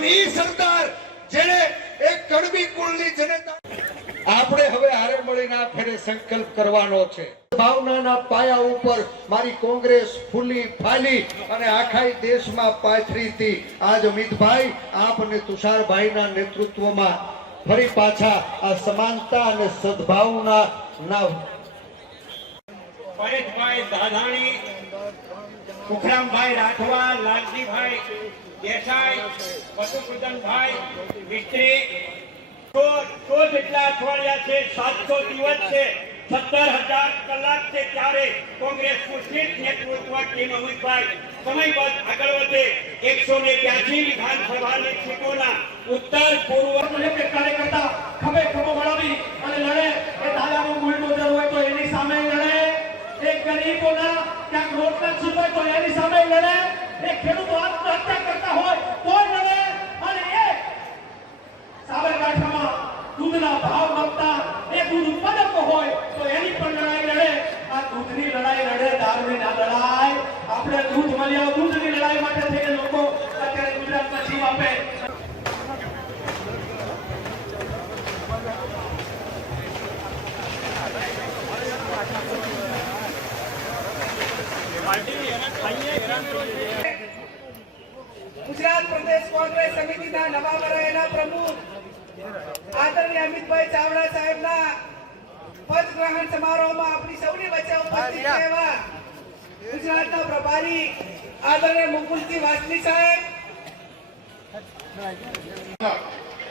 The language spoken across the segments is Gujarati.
અને ઈ સરદાર જેને એક કડવી કુળની જનતા આપણે હવે હારે મળીને આ ફેરે સંકલ્પ કરવાનો છે ભાવનાના પાયા ઉપર મારી કોંગ્રેસ ફૂલી ફાલી અને આખા દેશમાં પાથરી હતી આજ અમિતભાઈ આપ અને તુષારભાઈના નેતૃત્વમાં ફરી પાછા આ સમાનતા અને સદભાવના ના પરેશભાઈ દાધાણી, સુખરામભાઈ રાઠવા, લાલજીભાઈ દેસાઈ, મધુસૂદનભાઈ મિસ્ત્રી, 100 જેટલા અઠવાડિયા છે, 700 દિવસ છે, 17,000 કલાક છે, ત્યારે કોંગ્રેસનું શીર્ષ નેતૃત્વ ટીમ અમિતભાઈ સમયબદ્ધ આગળ વધે 182 વિધાનસભાની સીટોના ઉત્તર પૂર્વ કાર્યકર્તા ખભે ખભો મળાવી અને લડે એ દાદાનું બુલડોઝર હોય તો એની સામે લડે, એક ગરીબોના ક્યાંક રોટલા છીપાય તો એની સામે લડે, એક ખેડૂતો આત્મહત્યા કરતા હોય તો લડે, અને એક સાબરકાંઠામાં દૂધના ભાવ વધતા એ દૂધ ઉત્પાદકો હોય તો એની પણ લડાઈ લડે. આ દૂધની લડાઈ લડે, દારૂની ના લડાઈ. આપણે દૂધ મળ્યા દૂધની લડાઈ માટે થઈને લોકો અત્યારે ગુજરાતમાં જીવ આપે. ગુજરાત પ્રદેશ કોંગ્રેસ સમિતિના નવા વરાયેલા પ્રમુખ આદરણીય અમિતભાઈ ચાવડા સાહેબના પદ ગ્રહણ સમારોહમાં આપણી સૌની વચ્ચે ઉપસ્થિત છે એવા ગુજરાતના પ્રભારી આદરણીય મુકુલજી વાસની સાહેબ,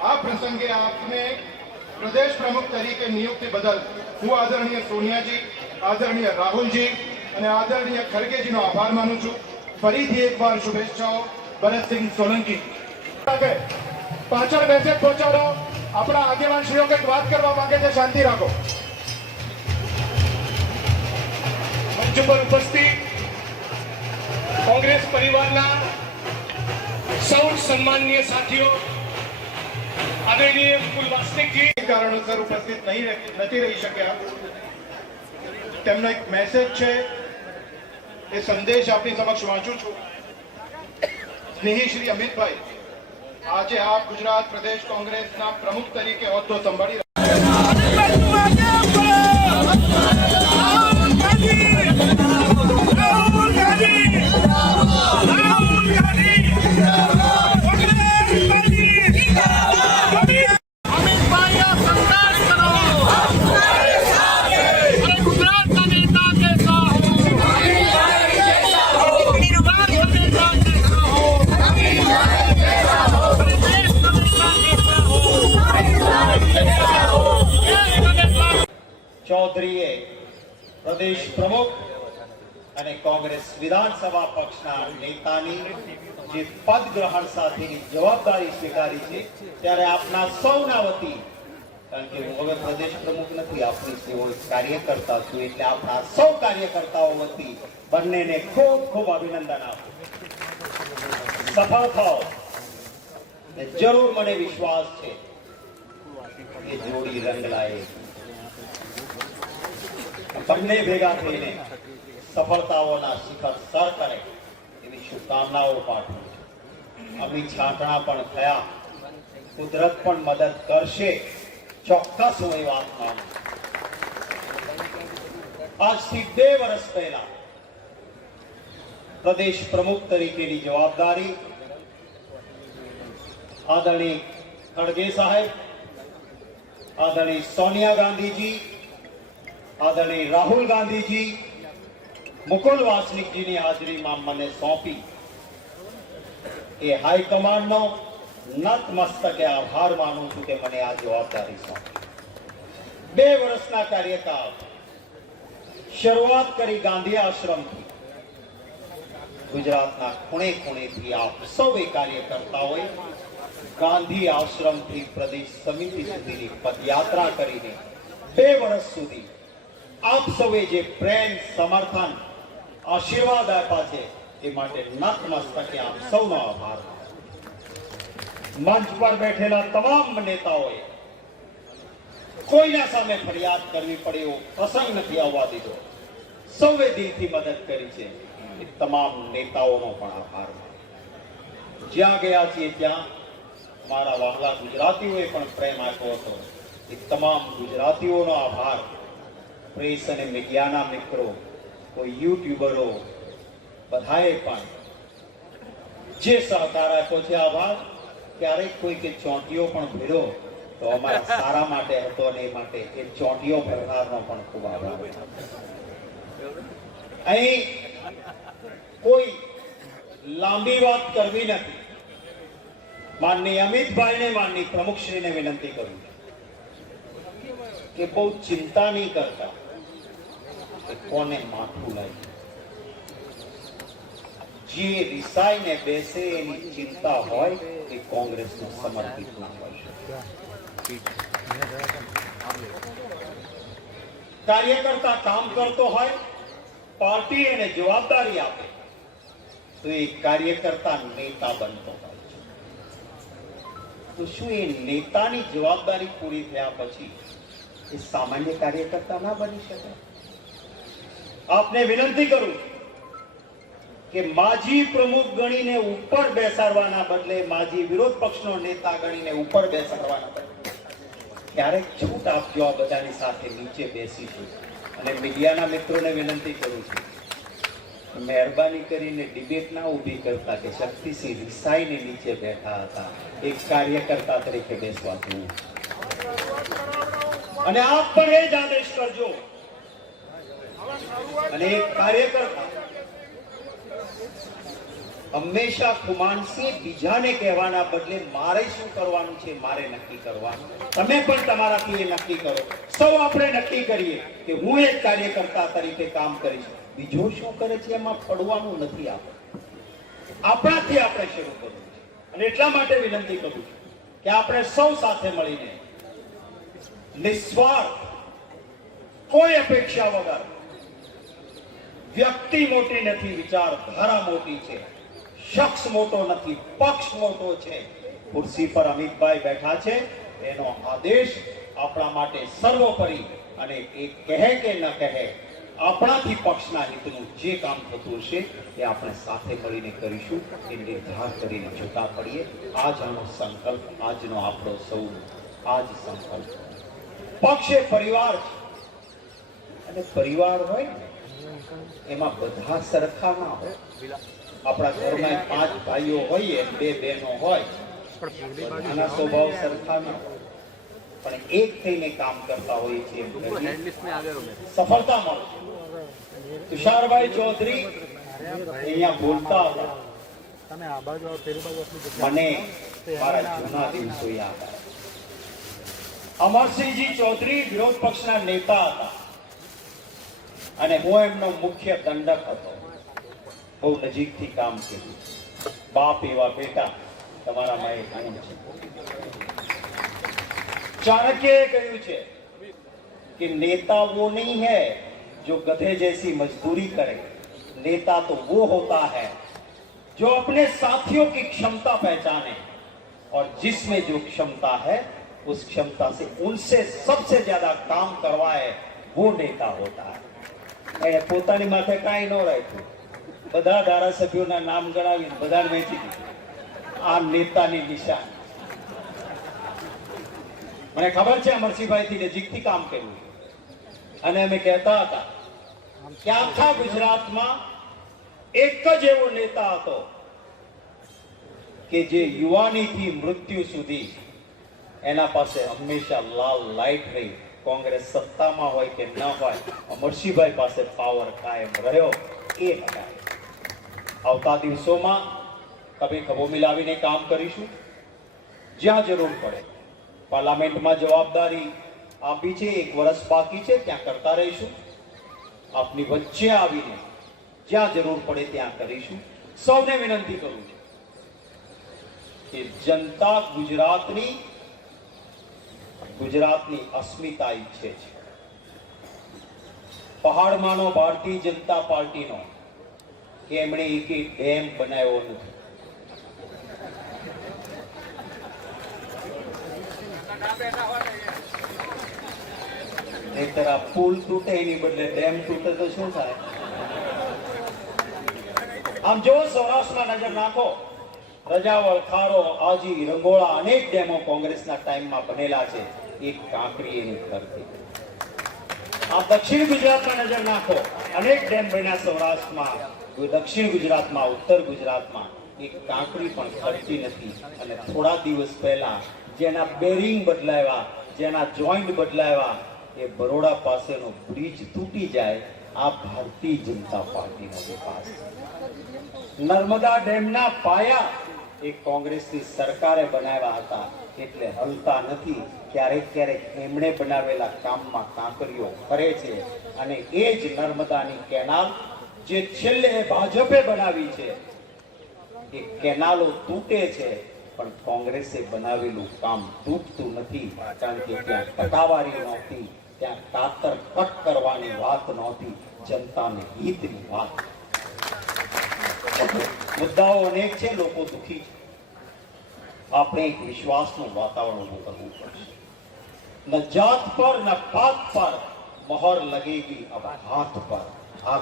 આ પ્રસંગે આપને પ્રદેશ પ્રમુખ તરીકે નિયુક્તિ બદલ હું આદરણીય સોનિયાજી, આદરણીય રાહુલજી અને આદરણીય ખરગેજીનો આભાર માનું છું. ફરીથી એકવાર શુભેચ્છાઓ. ભરતસિંહ સોલંકી પાછળ મેસેજ પહોંચાડો. આપણા આગેવાન શ્રીઓ કંઈક વાત કરવા માંગે છે, શાંતિ રાખો. મંચ પર ઉપસ્થિત કોંગ્રેસ પરિવારના સૌ સન્માનનીય સાથીઓ, આદરણીય મુકુલ વાસનિકજી કારણોસર ઉપસ્થિત નથી રહી શક્યા. તેમનો એક મેસેજ છે, એ સંદેશ આપની સમક્ષ વાંચું છું. સ્નેહી શ્રી અમિતભાઈ, આજે આપ ગુજરાત પ્રદેશ કોંગ્રેસના પ્રમુખ તરીકે હોદ્દો સંભાળી ચૌધરીએ પ્રદેશ પ્રમુખ અને કોંગ્રેસ વિધાનસભા પક્ષના નેતાની જે પદ ગ્રહણ સાથેની જવાબદારી સ્વીકારી છે, ત્યારે આપના સૌના વતી, કારણ કે હું હવે પ્રદેશ પ્રમુખ નથી, આપની સેવો કાર્યકર્તા છું, એટલે આપણા સૌ કાર્યકર્તાઓ વતી બંનેને ખૂબ ખૂબ અભિનંદન આપું. સફળ થાઓ. જરૂર મને વિશ્વાસ છે કે જોડી રંગ લાવે. બંને ભેગા થઈને સફળતાઓના શિખર સર કરે એવી શુભકામનાઓ પાઠવું છું. અમી છાંટણા પણ થયા, કુદરત પણ મદદ કરશે, ચોક્કસ હું એ વાત માનું. આજથી 2 વર્ષ પહેલા પ્રદેશ પ્રમુખ તરીકેની જવાબદારી આદરણીય ખડગે સાહેબ, આદરણીય સોનિયા ગાંધીજી, આદરણીય રાહુલ ગાંધીજી, મુકુલ વાસનિકજીની હાજરીમાં મને સોંપી. એ હાઈકમાન્ડનો નતમસ્તકે આભાર માનું છું કે મને આ જવાબદારી સોંપી. 2 વર્ષના કાર્યકાળ શરૂઆત કરી ગાંધી આશ્રમથી. ગુજરાતના ખૂણે ખૂણેથી આપ સૌએ કાર્યકર્તાઓએ ગાંધી આશ્રમથી પ્રદેશ સમિતિ સુધીની પદયાત્રા કરીને 2 વર્ષ સુધી આપ સૌએ જે પ્રેમ, સમર્થન, આશીર્વાદ આપ્યા છે એ માટે નતમસ્તકે આપ સૌનો આભાર. મંચ પર બેઠેલા તમામ નેતાઓએ કોઈના સામે ફરિયાદ કરવી પડે એવો પ્રસંગ નથી આવવા દીધો. સૌએ દિલથી મદદ કરી છે. એ તમામ નેતાઓનો પણ આભાર. જ્યાં ગયા છીએ ત્યાં મારા વહાલા ગુજરાતીઓએ પણ પ્રેમ આપ્યો હતો. એ તમામ ગુજરાતીઓનો આભાર. પ્રેસ અને મીડિયાના મિત્રો, કોઈ યુટ્યુબરો, બધાએ પણ જે સહકાર આપ્યો છે આભાર. ક્યારેક કોઈ કે ચોંટીઓ પણ ભીડો તો અમારા સારા માટે હતો અને એ માટે એ ચોંટીઓ ભરનારનો પણ ખૂબ આભાર. અહીં કોઈ લાંબી વાત કરવી નથી. માનનીય અમિતભાઈને, માનનીય પ્રમુખશ્રીને વિનંતી કરું કે બહુ ચિંતા નહીં કરતા કે કોને માથું લાગ્યું. જે રિસાઈને બેસે એની ચિંતા હોય એ કોંગ્રેસને સમર્પિત ના હોય શકે. કાર્યકર્તા કામ કરતો હોય, પાર્ટી એને જવાબદારી આપે તો એ કાર્યકર્તા નેતા બનતો હોય છે. તો શું એ નેતાની જવાબદારી પૂરી થયા પછી એ સામાન્ય કાર્યકર્તા ના બની શકે? આપને વિનંતી કરું કે માજી પ્રમુખ ગણીને ઉપર બેસાડવાના બદલે, માજી વિરોધ પક્ષનો નેતા ગણીને ઉપર બેસાડવાના બદલે ક્યારેક છૂટ આપજો આ બધાની સાથે નીચે બેસીશું. અને મીડિયાના મિત્રોને વિનંતી કરું છું, મહેરબાની કરીને ડિબેટ ના ઊભી કરતા કે શક્તિસિંહ રિસાઈને નીચે બેઠા હતા. એક કાર્યકર્તા તરીકે બેસવા જોવું. અને આપ પણ એ જ આદેશ કરજો. અને એક કાર્યકર્તા હંમેશા ખુમાનસિંહ બીજાને કહેવાના બદલે મારે શું કરવાનું છે મારે નક્કી કરવાનું. તમે પણ તમારાથી એ નક્કી કરો. સૌ આપણે નક્કી કરીએ કે હું એક કાર્યકર્તા તરીકે કામ કરીશ. બીજો શું કરે છે એમાં પડવાનું નથી. આપણાથી આપણે શરૂ કરવું છે. અને એટલા માટે વિનંતી કરું છું કે આપણે સૌ સાથે મળીને નિસ્વાર્થ, કોઈ અપેક્ષા વગર, વ્યક્તિ મોટી નથી, વિચારધારા મોટી છે. શખ્સ મોટો નથી, પક્ષ મોટો છે. ખુરશી પર અમિતભાઈ બેઠા છે, એનો આદેશ આપણા માટે સર્વોપરી. અને એ કહે કે ન કહે, આપણાથી પક્ષના હિતનું જે કામ થતું હશે એ આપણે સાથે મળીને કરીશું. એ નિર્ધાર કરીને છૂટા પડીએ. આજ આનો સંકલ્પ, આજનો આપણો સૌનો આજ સંકલ્પ. પક્ષ એ પરિવાર છે. અને પરિવાર હોય ને એમાં બધા સરખા ના હોય. આપણા ઘરમાં 5 ભાઈઓ હોઈએ, 2 બહેનો હોય, બધાના સ્વભાવ સરખા ના હોય, પણ એક થઈને કામ કરતા હોય છે. સફળતા મળે. તુષારભાઈ ચૌધરી અહીંયા બોલતા હતા, મને મારા જૂના દિવસો યાદ આવે. અમરસિંહજી ચૌધરી વિરોધ પક્ષના નેતા હતા અને હું એમનો મુખ્ય દંડક હતો. બહુ નજીકથી કામ કર્યું. બાપ એવા બેટા તમારામાં એક ગુણ છે. ચાણક્યએ કહ્યું છે कि नेता वो नहीं है जो गधे जैसी मजदूरी करे, नेता तो वो होता है जो अपने साथियों की क्षमता पहचाने और जिसमें जो क्षमता है उस क्षमता से उनसे सबसे ज्यादा काम करवाए, वो नेता होता है. એને પોતાની માથે કાંઈ ન રાખ્યું, બધા ધારાસભ્યોના નામ ગણાવી બધાને વેચી દીધું. આ નેતાની નિશાન. મને ખબર છે અમરસિંહભાઈથી નજીકથી કામ કર્યું અને અમે કહેતા હતા કે આખા ગુજરાતમાં એક જ એવો નેતા હતો કે જે યુવાનીથી મૃત્યુ સુધી એના પાસે હંમેશા લાલ લાઈટ રહી. કોંગ્રેસ સત્તામાં હોય કે ન હોય, અમરસિંહભાઈ પાસે પાવર કાયમ રહ્યો. એ હતા. આવતા દિવસોમાં કભી ખભો મિલાવીને કામ કરીશું. જ્યાં જરૂર પડે પાર્લામેન્ટમાં જવાબદારી આપી છે, 1 વર્ષ બાકી છે, ત્યાં કરતા રહીશું. આપની વચ્ચે આવીને જ્યાં જરૂર પડે ત્યાં કરીશું. સૌને વિનંતી કરું છું કે જનતા ગુજરાતની અસ્મિતા ઈચ્છે છે. પહાડમાંનો ભારતીય જનતા પાર્ટીનો કે એમણે એક ડેમ બનાવ્યો નથી. નહીંતર આ પુલ તૂટે એની બદલે ડેમ તૂટે તો શું થાય? આમ જો સૌરાષ્ટ્રમાં નજર નાખો, રજાવળ, ખારો, આજી, રંગોળા અનેક ડેમો કોંગ્રેસના ટાઈમમાં બનેલા છે. એક કાંકરી એની ધરતી. આ દક્ષિણ ગુજરાતમાં નજર નાખો, અનેક ડેમ બન્યા સૌરાષ્ટ્રમાં, દક્ષિણ ગુજરાતમાં, ઉત્તર ગુજરાતમાં. એક કાંકરી પણ ખર્ચી નથી. અને થોડા દિવસ પહેલા જેના બેરિંગ બદલાવ્યા, જેના જોઈન્ટ બદલાવ્યા, એ બરોડા પાસેનો બ્રિજ તૂટી જાય, આ ભારતીય જનતા પાર્ટીનો વિકાસ. નર્મદા ડેમના પાયા એ કોંગ્રેસની સરકારે બનાવ્યા હતા, એટલે હલતા નથી. ક્યારેક ક્યારેક એમણે બનાવેલા કામમાં કાંકરીઓ ફરે છે. અને એ જ નર્મદાની કેનાલ જે છેલ્લે ભાજપે બનાવી છે, એ કેનાલો તૂટે છે, પણ કોંગ્રેસે બનાવેલું કામ તૂટતું નથી. કારણ કે ત્યાં ટકાવારી નહોતી, ત્યાં કાતર કટ કરવાની વાત નહોતી, જનતાને હિતની વાત. મુદ્દાઓ અનેક છે, લોકો દુઃખી છે. આપણે એક વિશ્વાસનું વાતાવરણ ઉભું કરવું પડશે. ન જાત પર ન પાત પર મોહર लगेगी अब हाथ पर. આ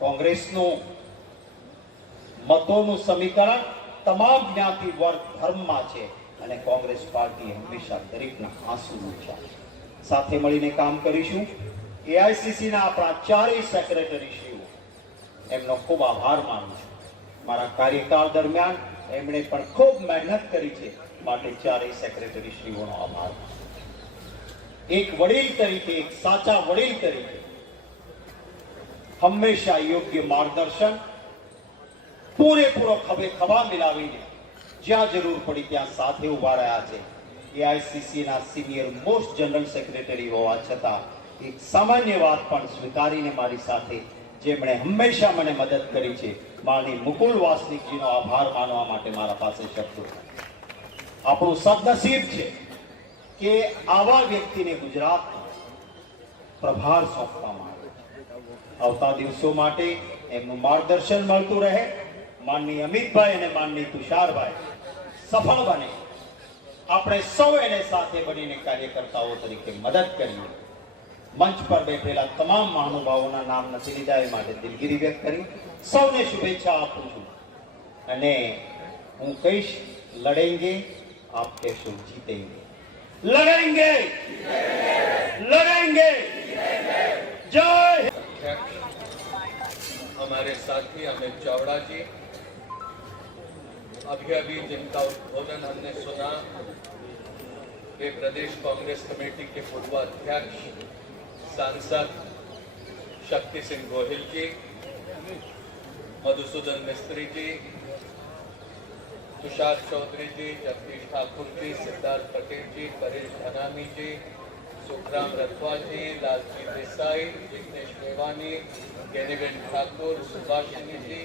કોંગ્રેસનું મતોનું સમીકરણ તમામ જ્ઞાતિ વર્ગ ધર્મમાં છે. અને કોંગ્રેસ પાર્ટી હંમેશા દરેકના આંસુ લૂછ્યા. સાથે મળીને કામ કરીશું. એઆઈસીસી ના આપણા ચારેય સેક્રેટરીશ્રીઓ, એમનો ખૂબ આભાર માનું છું. મારા કાર્યકાળ દરમિયાન એમણે પણ ખૂબ મહેનત કરી છે, માટે ચારેય સેક્રેટરીશ્રીઓનો આભાર. એક વડીલ તરીકે, એક સાચા વડીલ તરીકે હંમેશા યોગ્ય માર્ગદર્શન, પૂરેપૂરો ખભે ખભા મિલાવીને જ્યાં જરૂર પડી ત્યાં સાથે ઉભા રહ્યા છે. એઆઈસીસી ના સિનિયર મોસ્ટ જનરલ સેક્રેટરી હોવા છતાં એક સામાન્ય વાત પણ સ્વીકારીને મારી સાથે જેમણે હંમેશા મને મદદ કરી છે, માનની મુકુલ વાસનિકજીનો આભાર માનવા માટે મારા પાસે શબ્દો. આપણું સદનસીબ છે કે આવા વ્યક્તિને ગુજરાતમાં પ્રભાર સોંપવામાં આવે. આવતા દિવસો માટે એમનું માર્ગદર્શન મળતું રહે. માનની અમિતભાઈ અને માનની તુષારભાઈ સફળ બને, આપણે સૌ એને સાથે બનીને કાર્યકર્તાઓ તરીકે મદદ કરીએ. મંચ પર બેઠેલા તમામ મહાનુભાવોના નામ નથી લીધા, એ માટે દિલગીરી વ્યક્ત કરી સૌને શુભેચ્છા આપું છું. અને હું કહીશ, લડેંગે, આપ કહેશો જીતેંગે. લડેંગે, લડેંગે, જય. हमारे साथी अमित चावड़ा जी, अभी जिनका उद्बोधन हमने सुना, वे प्रदेश कांग्रेस कमेटी के पूर्व अध्यक्ष सांसद शक्ति सिंह गोहिल जी, मधुसूदन मिस्त्री जी, तुषार चौधरी जी, जगदीश ठाकुर जी, सिद्धार्थ पटेल जी, परेश धनामी जी, सुखराम रथवा जी, लालजी देसाई, जिग्नेश मेवानी, ज्ञानीबेन ठाकुर, सुभाषिनी जी,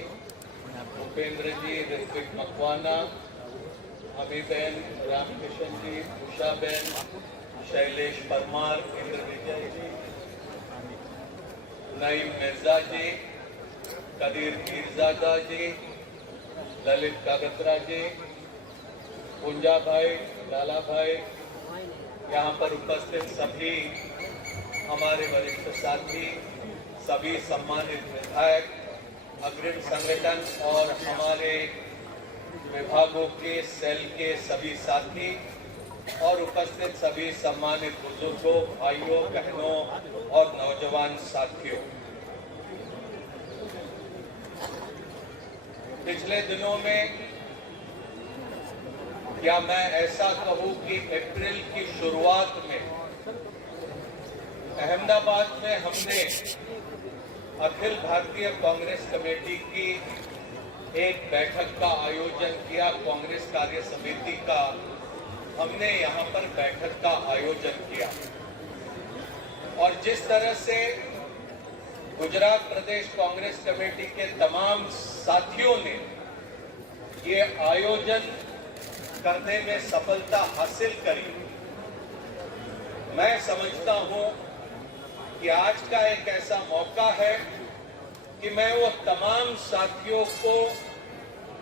भूपेंद्र जी, ऋत्विक मकवाना, अमीबेन, रामकिशन जी, उषाबेन, शैलेश परमार, इंद्र विजय जी, नईम मिर्जा जी, कदीर मीरजादा जी, ललित कागतरा जी, कुंजा भाई, लाला भाई, यहाँ पर उपस्थित सभी हमारे वरिष्ठ साथी, सभी सम्मानित विधायक, अग्रिम संगठन और हमारे विभागों के सेल के सभी साथी और उपस्थित सभी सम्मानित बुजुर्गों, भाइयों, बहनों और नौजवान साथियों, पिछले दिनों में क्या मैं ऐसा कहूं कि अप्रैल की शुरुआत में अहमदाबाद में हमने अखिल भारतीय कांग्रेस कमेटी की एक बैठक का आयोजन किया। कांग्रेस कार्य समिति का हमने यहाँ पर बैठक का आयोजन किया और जिस तरह से गुजरात प्रदेश कांग्रेस कमेटी के तमाम साथियों ने ये आयोजन करने में सफलता हासिल करी, मैं समझता हूं कि आज का एक ऐसा मौका है कि मैं वो तमाम साथियों को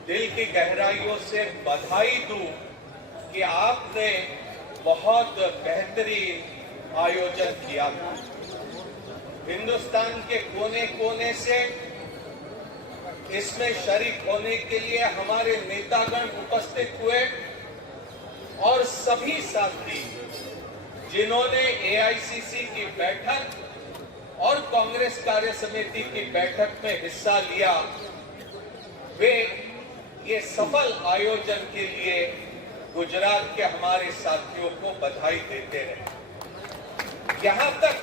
दिल की गहराइयों से बधाई दूं कि आपने बहुत बेहतरीन आयोजन किया था। हिंदुस्तान के कोने कोने से इसमें शरीक होने के लिए हमारे नेतागण उपस्थित हुए और सभी साथी जिन्होंने एआईसीसी की बैठक और कांग्रेस कार्य समिति की बैठक में हिस्सा लिया, वे ये सफल आयोजन के लिए गुजरात के हमारे साथियों को बधाई देते रहे। यहां तक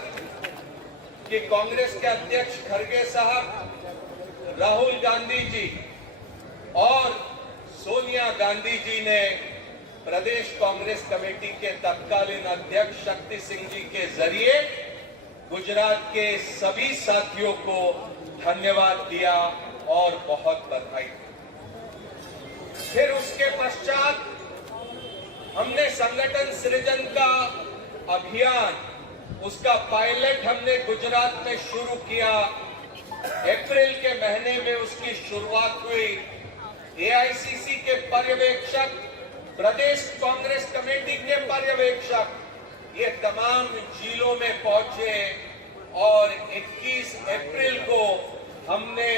कि कांग्रेस के अध्यक्ष खड़गे साहब, राहुल गांधी जी और सोनिया गांधी जी ने प्रदेश कांग्रेस कमेटी के तत्कालीन अध्यक्ष शक्ति सिंह जी के जरिए गुजरात के सभी साथियों को धन्यवाद दिया और बहुत बधाई दी। फिर उसके पश्चात हमने संगठन सृजन का अभियान, उसका पायलट हमने गुजरात में शुरू किया। अप्रैल के महीने में उसकी शुरुआत हुई। एआईसीसी के पर्यवेक्षक, प्रदेश कांग्रेस कमेटी के पर्यवेक्षक ये तमाम जिलों में पहुंचे और 21 अप्रैल को हमने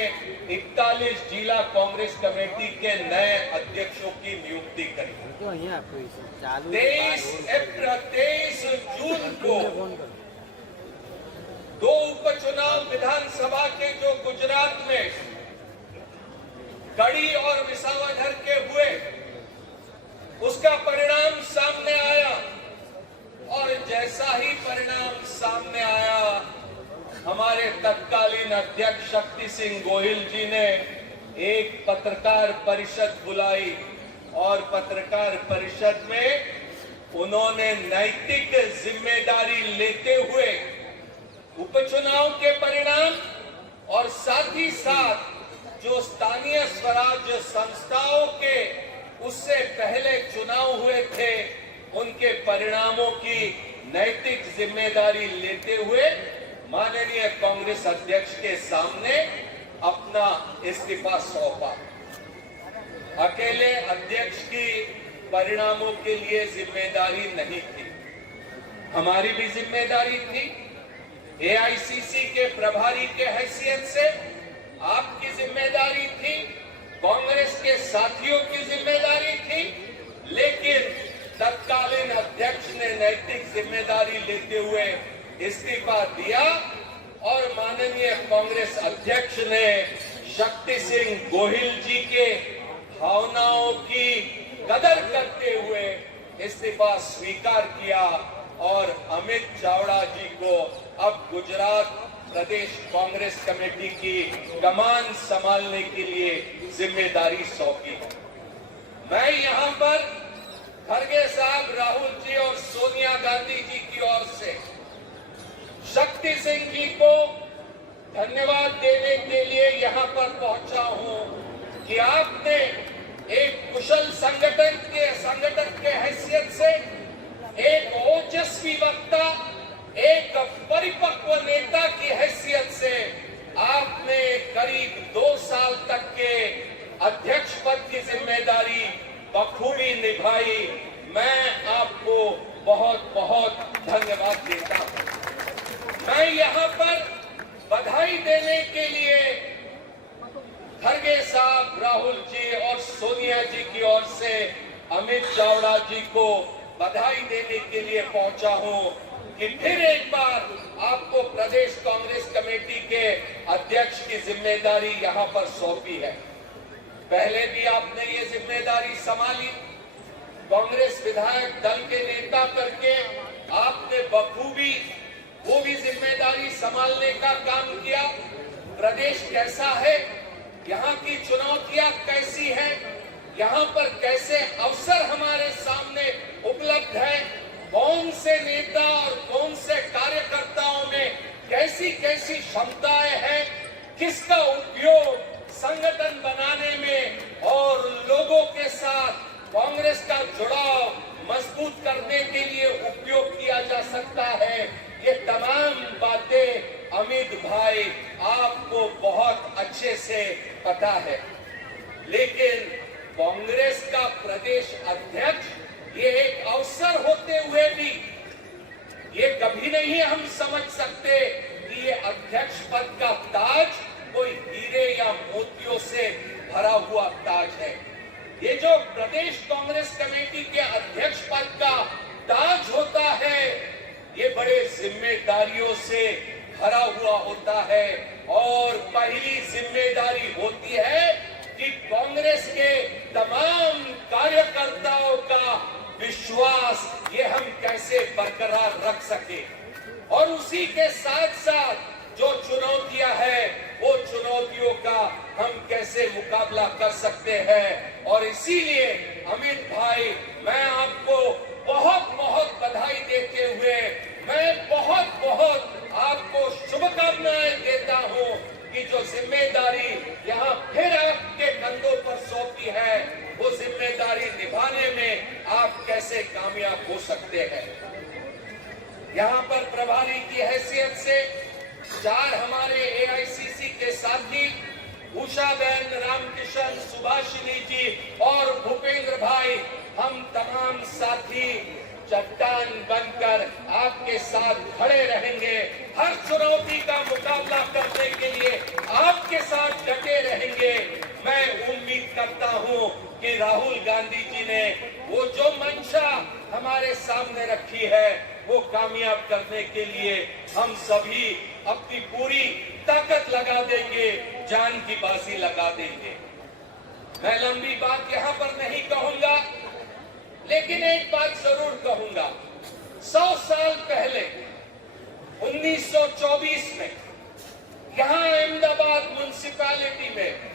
41 जिला कांग्रेस कमेटी के नए अध्यक्षों की नियुक्ति करी। 23 जून को 2 उपचुनाव विधानसभा के जो गुजरात में कड़ी और विसावदर के हुए, उसका परिणाम सामने आया और जैसा ही परिणाम सामने आया, हमारे तत्कालीन अध्यक्ष शक्ति सिंह गोहिल जी ने एक पत्रकार परिषद बुलाई और पत्रकार परिषद में उन्होंने नैतिक जिम्मेदारी लेते हुए उपचुनाव के परिणाम और साथ ही साथ जो स्थानीय स्वराज संस्थाओं के उससे पहले चुनाव हुए थे, उनके परिणामों की नैतिक जिम्मेदारी लेते हुए माननीय कांग्रेस अध्यक्ष के सामने अपना इस्तीफा सौंपा। अकेले अध्यक्ष की परिणामों के लिए जिम्मेदारी नहीं थी, हमारी भी जिम्मेदारी थी। एआईसीसी के प्रभारी के हैसियत से आपकी जिम्मेदारी थी, कांग्रेस के साथियों की जिम्मेदारी थी, लेकिन तत्कालीन अध्यक्ष ने नैतिक जिम्मेदारी लेते हुए इस्तीफा दिया और माननीय कांग्रेस अध्यक्ष ने शक्ति सिंह गोहिल जी के भावनाओं की कदर करते हुए इस्तीफा स्वीकार किया और अमित चावड़ा जी को अब गुजरात प्रदेश कांग्रेस कमेटी की कमान संभालने के लिए जिम्मेदारी सौंपी। मैं यहां पर खड़गे साहब, राहुल जी और सोनिया गांधी जी की ओर से शक्ति सिंह जी को धन्यवाद देने के लिए यहां पर पहुंचा हूं कि आपने एक कुशल संगठन के हैसियत से, एक ओजस्वी वक्ता, एक परिपक्व नेता की हैसियत से आपने करीब 2 साल तक के अध्यक्ष पद की जिम्मेदारी बखूबी निभाई। मैं आपको बहुत बहुत धन्यवाद देता हूं। मैं यहां पर बधाई देने के लिए खड़गे साहब, राहुल जी और सोनिया जी की ओर से अमित चावड़ा जी को बधाई देने के लिए पहुंचा हूं कि फिर एक बार आपको प्रदेश कांग्रेस कमेटी के अध्यक्ष की जिम्मेदारी यहां पर सौंपी है। पहले भी आपने ये जिम्मेदारी संभाली, कांग्रेस विधायक दल के नेता करके आपने बखूबी वो भी जिम्मेदारी संभालने का काम किया। प्रदेश कैसा है, यहाँ की चुनौतियां कैसी हैं, यहाँ पर कैसे अवसर हमारे सामने उपलब्ध है, कौन से नेता और कौन से कार्यकर्ताओं में कैसी कैसी क्षमताएं हैं, किसका उपयोग संगठन बनाने में और लोगों के साथ कांग्रेस का जुड़ाव मजबूत करने के लिए उपयोग किया जा सकता है, ये तमाम बातें अमित भाई आपको बहुत अच्छे से पता है। लेकिन कांग्रेस का प्रदेश अध्यक्ष ये एक अवसर होते हुए भी ये कभी नहीं हम समझ सकते कि ये अध्यक्ष पद का ताज कोई हीरे हीरे या मोतियों से भरा हुआ ताज है। ये जो प्रदेश कांग्रेस कमेटी के अध्यक्ष पद का ताज होता है, ये बड़े जिम्मेदारियों से भरा हुआ होता है। और पहली जिम्मेदारी होती है कि कांग्रेस के तमाम कार्यकर्ताओं का विश्वास ये हम कैसे बरकरार रख सके, और उसी के साथ साथ जो चुनौतियां हैं वो चुनौतियों का हम कैसे मुकाबला कर सकते हैं। और इसीलिए अमित भाई, मैं आपको बहुत बहुत बधाई देते हुए मैं बहुत बहुत आपको शुभकामनाएं देता हूं कि जो जिम्मेदारी यहाँ फिर आपके कंधों पर सौंपी है, वो जिम्मेदारी निभाने में आप कैसे कामयाब हो सकते हैं। यहाँ पर प्रभारी की हैसियत से 4 हमारे एआईसीसी के साथी उषा बहन, रामकिशन, सुभाषिनी जी और भूपेंद्र भाई, हम तमाम साथी चट्टान बनकर आपके साथ खड़े रहेंगे। हर चुनौती का मुकाबला करने के लिए आपके साथ डटे रहेंगे। मैं उम्मीद करता हूं कि राहुल गांधी जी ने वो जो मंशा हमारे सामने रखी है, वो कामयाब करने के लिए हम सभी अपनी पूरी ताकत लगा देंगे, जान की बाजी लगा देंगे। मैं लंबी बात यहाँ पर नहीं कहूंगा, लेकिन एक बात जरूर कहूंगा। 100 साल पहले 1924 में यहाँ अहमदाबाद म्युनिसिपैलिटी में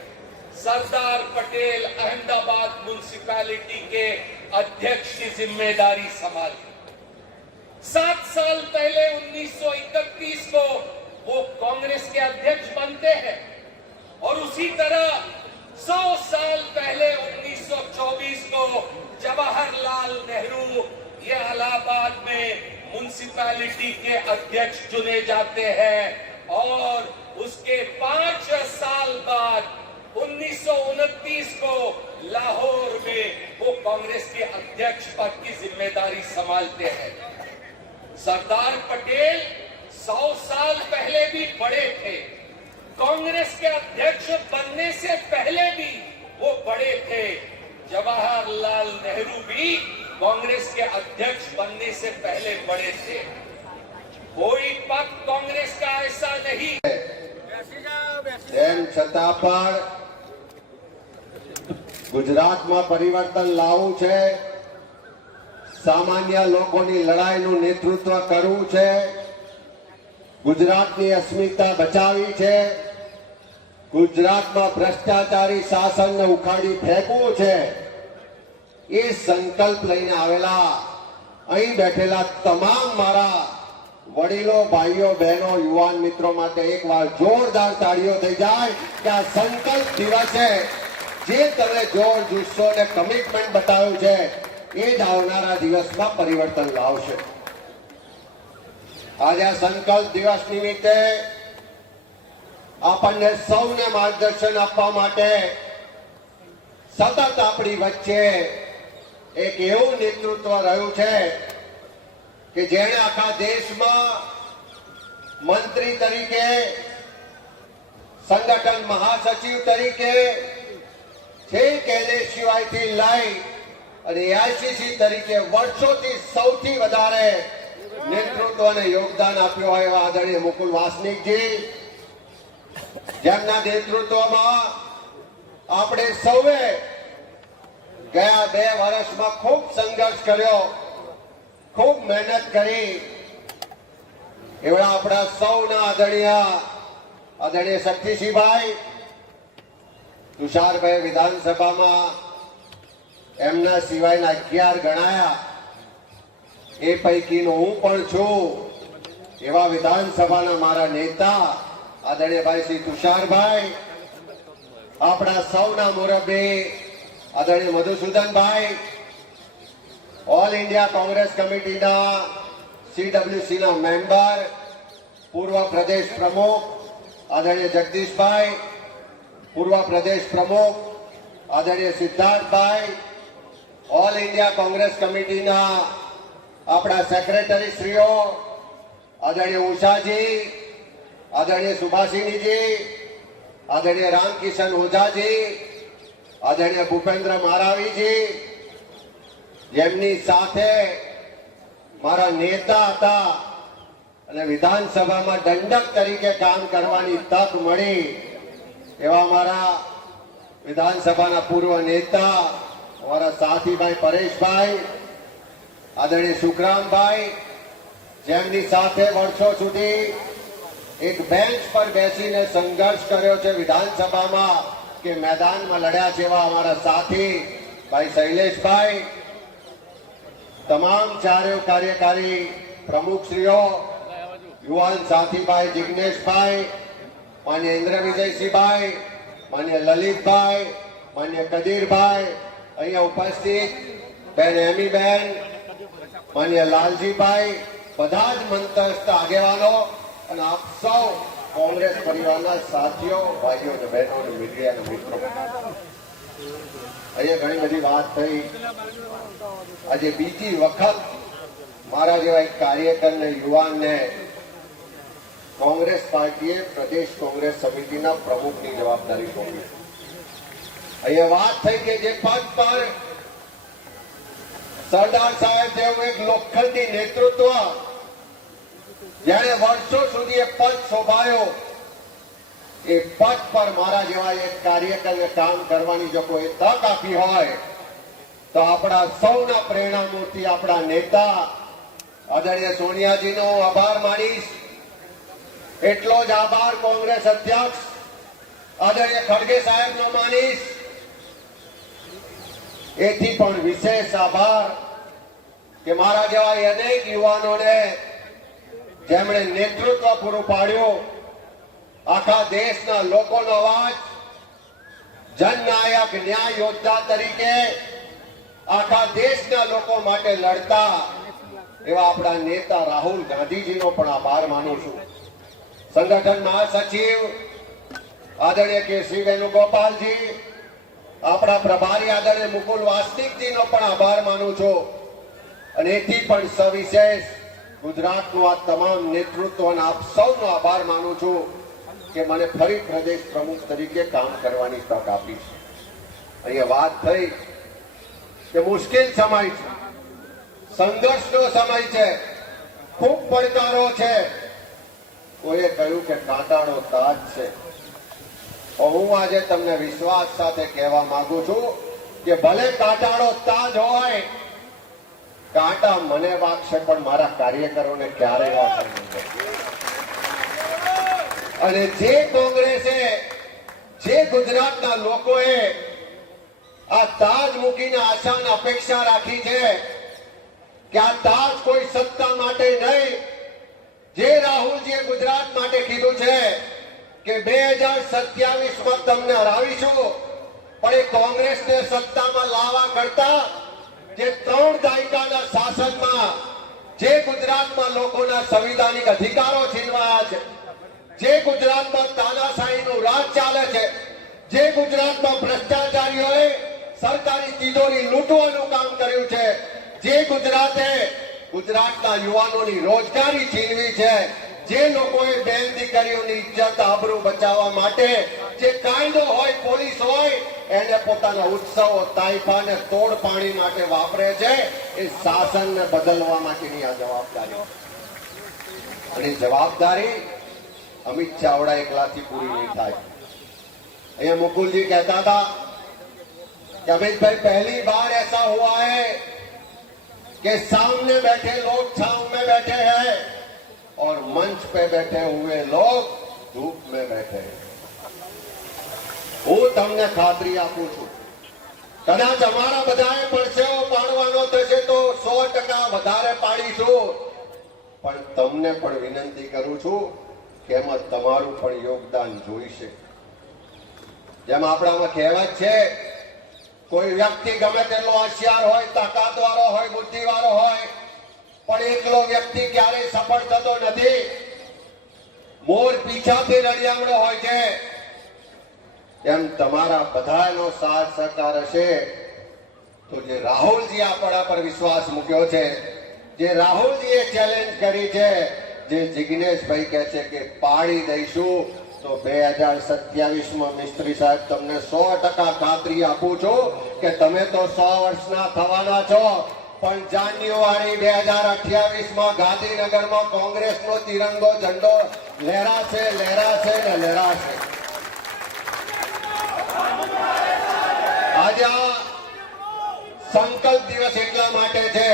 सरदार पटेल अहमदाबाद म्युनिसिपैलिटी के अध्यक्ष की जिम्मेदारी संभाली। 7 साल पहले 1931 को वो कांग्रेस के अध्यक्ष बनते हैं, और उसी तरह 100 साल पहले 1924 को जवाहरलाल नेहरू ये इलाहाबाद में म्युनिसिपैलिटी के अध्यक्ष चुने जाते हैं। और उसके 5 साल बाद 1929 को लाहौर में वो कांग्रेस के अध्यक्ष पद की जिम्मेदारी संभालते हैं। सरदार पटेल 100 साल पहले भी बड़े थे, कांग्रेस के अध्यक्ष बनने से पहले भी वो बड़े थे। जवाहरलाल नेहरू भी कांग्रेस के अध्यक्ष बनने से पहले बड़े थे। कोई पक्ष कांग्रेस का ऐसा नहीं। તેમ છતાં પણ ગુજરાતમાં પરિવર્તન લાવવું છે, સામાન્ય લોકોની લડાઈનું નેતૃત્વ કરવું છે, ગુજરાતની અસ્મિતા બચાવવી છે, ગુજરાતમાં ભ્રષ્ટાચારી શાસનને ઉખાડી ફેંકવું છે। એ સંકલ્પ લઈને આવેલા અહીં બેઠેલા તમામ મારા વડીલો, ભાઈઓ, બહેનો, યુવાન મિત્રો માટે એકવાર જોરદાર તાળીઓ થઈ જાય કે આ સંકલ્પ દિવસે જે તમે જોર જુસ્સો અને કમિટમેન્ટ બતાવ્યું છે, એ જ આવનારા દિવસમાં પરિવર્તન લાવશે। આજે આ સંકલ્પ દિવસ નિમિત્તે આપણને સૌને માર્ગદર્શન આપવા માટે સતત આપણી વચ્ચે એક એવું નેતૃત્વ રહ્યું છે કે જેણે આખા દેશમાં મંત્રી તરીકે, સંગઠન મહાસચિવ તરીકે, છેક NSUI થી લઈ અને AICC તરીકે વર્ષોથી સૌથી વધારે નેતૃત્વ અને યોગદાન આપ્યું હોય એવા આદરણીય મુકુલ વાસનિકજી, જેમના નેતૃત્વમાં આપણે સૌએ ગયા 2 વર્ષમાં ખૂબ સંઘર્ષ કર્યો, ખૂબ મહેનત કરી। એવડા આપણા સૌના આદરણીય શક્તિસિંહભાઈ, તુષારભાઈ વિધાનસભામાં એમના સિવાયના 11 ગણાયા, એ પૈકીનો હું પણ છું। એવા વિધાનસભાના મારા નેતા આદરણીય ભાઈ શ્રી તુષારભાઈ, આપણા સૌના મુરબ્બી આદરણીય Madhusudanbhai, all India Congress committee CWC member, पूर्व प्रदेश प्रमुख आदरणीय जगदीश भाई, पूर्व प्रदेश प्रमुख आदरणीय सिद्धार्थ भाई, ऑल इंडिया कांग्रेस कमिटी अपना सेक्रेटरी श्रीओ आदरणीय उषा जी, आदरणीय सुभाषिनी जी, આદરણીય રામકિશન ઓઝાજી, આદરણીય ભૂપેન્દ્ર મારાવીજી, જેમની સાથે મારા નેતા હતા અને વિધાનસભામાં દંડક તરીકે કામ કરવાની તક મળી એવા મારા વિધાનસભાના પૂર્વ નેતા અમારા સાથીભાઈ પરેશભાઈ, આદરણીય સુખરામભાઈ, જેમની સાથે વર્ષો સુધી એક બેન્ચ પર બેસીને સંઘર્ષ કર્યો છે વિધાનસભામાં કે મેદાનમાં લડ્યા છે એવા અમારા સાથી ભાઈ શૈલેષભાઈ, તમામ ચારેય કાર્યકારી પ્રમુખશ્રીઓ, યુવાન સાથીભાઈ જિગ્નેશભાઈ, માન્ય ઇન્દ્ર વિજયસિંહભાઈ, માન્ય લલિતભાઈ, માન્ય કદીરભાઈ, અહીંયા ઉપસ્થિત બેન એમીબેન, માન્ય લાલજીભાઈ, બધા જ મંતસ્થ આગેવાનો અને આપ સૌ કોંગ્રેસ પરિવારના સાથીઓ, ભાઈઓ અને બહેનો અને મીડિયાના મિત્રો, અહીંયા ઘણી બધી વાત થઈ. આજે બીજી વખત મારા જેવા એક કાર્યકરને, યુવાનને કોંગ્રેસ પાર્ટીએ પ્રદેશ કોંગ્રેસ સમિતિના પ્રમુખની જવાબદારી સોંપી. અહીંયા વાત થઈ કે જે પદ પર સરદાર સાહેબ જેવું એક લોખંડી નેતૃત્વ, જેણે વર્ષો સુધી એ પદ શોભાયો, એ પદ પર મારા જેવા એક કાર્યકરને કામ કરવાની જો કોઈ તક આપી હોય તો આપણા સૌના પ્રેરણામૂર્તિ, આપણા નેતા આદરણીય સોનિયાજીનો આભાર માનીશ. એટલો જ આભાર કોંગ્રેસ અધ્યક્ષ આદરણીય ખડગે સાહેબનો માનીશ. એથી પણ વિશેષ આભાર કે મારા જેવા અનેક યુવાનોને જેમણે નેતૃત્વ પૂરું પાડ્યું, આખા દેશના લોકોનો અવાજ, જનનાયક, ન્યાય યોદ્ધા તરીકે આખા દેશના લોકો માટે લડતા એવા આપણા નેતા રાહુલ ગાંધીજીનો પણ આભાર માનું છું. સંગઠન મહાસચિવ આદરણીય કેસરી વેણુગોપાલજી, આપણા પ્રભારી આદરણીય મુકુલ વાસનિકજીનો પણ આભાર માનું છું. અને એથી પણ સવિશેષ ગુજરાતનું આ તમામ નેતૃત્વ અને આપ સૌનો આભાર માનું છું કે મને ફરી પ્રદેશ પ્રમુખ તરીકે કામ કરવાની તક આપી છે. અહીંયા વાત થઈ કે મુશ્કેલ સમય છે, સંઘર્ષનો સમય છે, ખૂબ પડકારો છે. કોઈએ કહ્યું કે કાંટાળો તાજ છે. હું આજે તમને વિશ્વાસ સાથે કહેવા માંગુ છું કે ભલે કાંટાળો તાજ હોય, કાંટા મને વાગશે પણ મારા કાર્યકરોને ક્યારેય વાગશે નહીં. અને જે કોંગ્રેસે, જે ગુજરાતના લોકોએ આ તાજ મૂકીને આશા અને અપેક્ષા રાખી છે કે આ તાજ કોઈ સત્તા માટે નહીં, જે રાહુલજીએ ગુજરાત માટે કીધું છે કે 2027માં તમને હરાવીશું, પણ એ કોંગ્રેસને સત્તામાં લાવવા કરતા જે 3 દાયકાના શાસનમાં જે ગુજરાતમાં લોકોના સંવિધાનિક અધિકારો છીનવાયા છે, જે ગુજરાતમાં તાનાશાહીનું રાજ ચાલે છે, જે ગુજરાતમાં ભ્રષ્ટાચારીઓએ સરકારી તિજોરી લૂંટવાનું કામ કર્યું છે, જે ગુજરાતે ગુજરાતના યુવાનોની રોજગારી છીનવી છે, જે લોકોએ બેન દીકરીઓની ઇજ્જત આબરૂ બચાવવા માટે જે કાયદો હોય, પોલીસ હોય, એને પોતાના ઉત્સવો, તાઇફાને તોડ પાણી માટે વાપરે છે, એ શાસનને બદલવા માટેની આ જવાબદારી. અને જવાબદારી અમિત ચાવડા એકલાથી પૂરી નહીં થાય. અહીંયા મુકુલજી કહેતા હતા कि अमित भाई पहली बार ऐसा हुआ है कि सामने बैठे लोग छांव में बैठे हैं और मंच पे बैठे हुए लोग धूप में बैठे हैं. હું તમને ખાતરી આપું છું, કદાચ અમારા બધાએ પરસેવો પાડવાનો થશે તો 100% વધારે પાડીશું, પણ તમને પણ વિનંતી કરું છું કે એમાં તમારું પણ યોગદાન જોઈશે. જેમ આપણામાં કહેવત છે, કોઈ વ્યક્તિ ગમે તેટલો હોશિયાર હોય, તાકાતવાળો હોય, બુદ્ધિવાળો હોય, પણ એકલો વ્યક્તિ ક્યારેય સફળ થતો નથી. મોર પીછાથી રળિયામણો હોય છે. એમ તમારા બધાનો સાથ સહકાર હશે તો જે રાહુલજી આપણા પર વિશ્વાસ મૂક્યો છે, જે રાહુલજીએ ચેલેન્જ કરી છે, જે જિગ્નેશભાઈ કહે છે કે પાડી દઈશું, તો 2027માં મિસ્ત્રી સાહેબ તમને 100% ખાતરી આપું છું કે તમે તો 100 વર્ષના થવાના છો, પણ જાન્યુઆરી 2028માં ગાંધીનગરમાં કોંગ્રેસનો તિરંગો ઝંડો લહેરાશે, લહેરાશે ને લહેરાશે. આજે આ સંકલ્પ દિવસ એટલા માટે છે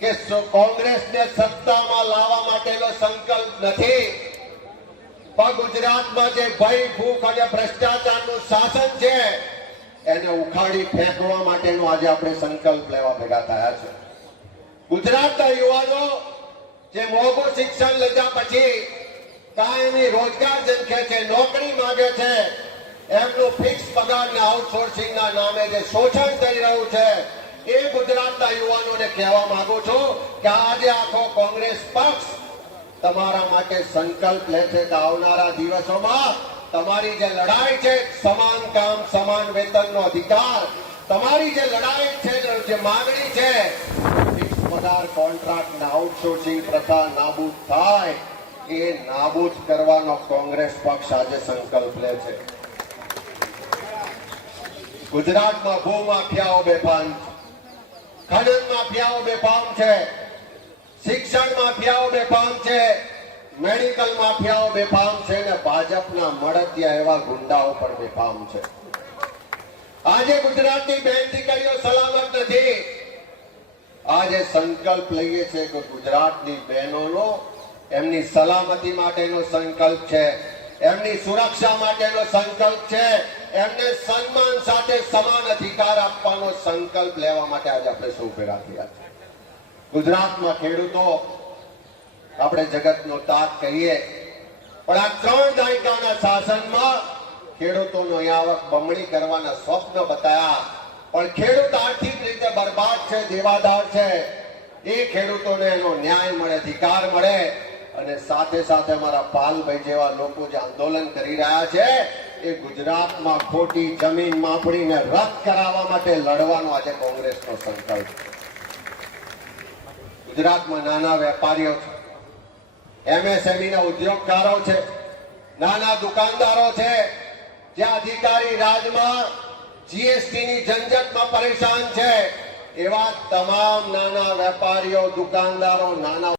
કે કોંગ્રેસને સત્તામાં લાવવા માટેનો સંકલ્પ નથી, પણ ગુજરાતમાં જે ભય, ભૂખ અને ભ્રષ્ટાચારનું શાસન છે એને ઉખાડી ફેંકવા માટેનો આજે આપણે સંકલ્પ લેવા ભેગા થયા છે. ગુજરાતના યુવાનો જે મોંઘું શિક્ષણ લીધા પછી કાયમી રોજગાર ઝંખે છે, નોકરી માંગે છે, એમનું ફિક્સ પગાર ને આઉટસોર્સિંગના નામે જે શોષણ થઈ રહ્યું છે, એ ગુજરાતના યુવાનોને કહેવા માંગુ છું કે આજે આખો કોંગ્રેસ પક્ષ તમારા માટે સંકલ્પ લે છે કે આવનારા દિવસોમાં તમારી જે લડાઈ છે, સમાન કામ સમાન વેતનનો અધિકાર, તમારી જે લડાઈ છે, જે માંગણી છે, ફિક્સ પગાર, કોન્ટ્રાક્ટ ને આઉટસોર્સિંગ પ્રથા નાબૂદ થાય, એ નાબૂદ કરવાનો કોંગ્રેસ પક્ષ આજે સંકલ્પ લે છે. ગુજરાતમાં ભૂમાફિયાઓ બેફામ છે, ખનન માફિયાઓ બેફામ છે, શિક્ષણ માફિયાઓ બેફામ છે, મેડિકલ માફિયાઓ બેફામ છે ને ભાજપના મળતિયા એવા ગુંડાઓ પણ બેફામ છે. આજે ગુજરાતની બહેન દીકરીઓ સલામત નથી. આજે સંકલ્પ લઈએ છે કે ગુજરાતની બહેનોનો એમની સલામતી માટેનો સંકલ્પ છે, એમની સુરક્ષા માટેનો સંકલ્પ છે, એમને સન્માન સાથે સમાન અધિકાર આપવાનો સંકલ્પ લેવા માટે આજે આપણે સૌ ભેગા થયા છે. ગુજરાતમાં ખેડૂતો આપણે જગતનો તાત કહીએ, પણ આ 3 દાયકાના શાસનમાં ખેડૂતોની આવક બમણી કરવાના સ્વપ્ન બતાયા, પણ ખેડૂત આર્થિક રીતે બરબાદ છે, દેવાદાર છે. એ ખેડૂતોને એનો ન્યાય મળે, અધિકાર મળે, અને સાથે સાથે અમારા પાલભાઈ જેવા લોકો જે આંદોલન કરી રહ્યા છે, એ ગુજરાતમાં ખોટી જમીન માપણીને રદ કરાવવા માટે લડવાનો આજે કોંગ્રેસનો સંકલ્પ. ગુજરાતમાં નાના વેપારીઓ છે, MSME ના ઉદ્યોગકારો છે, નાના દુકાનદારો છે, જે અધિકારી રાજમાં GST ની ઝંઝટમાં પરેશાન છે, એવા તમામ નાના વેપારીઓ, દુકાનદારો, નાના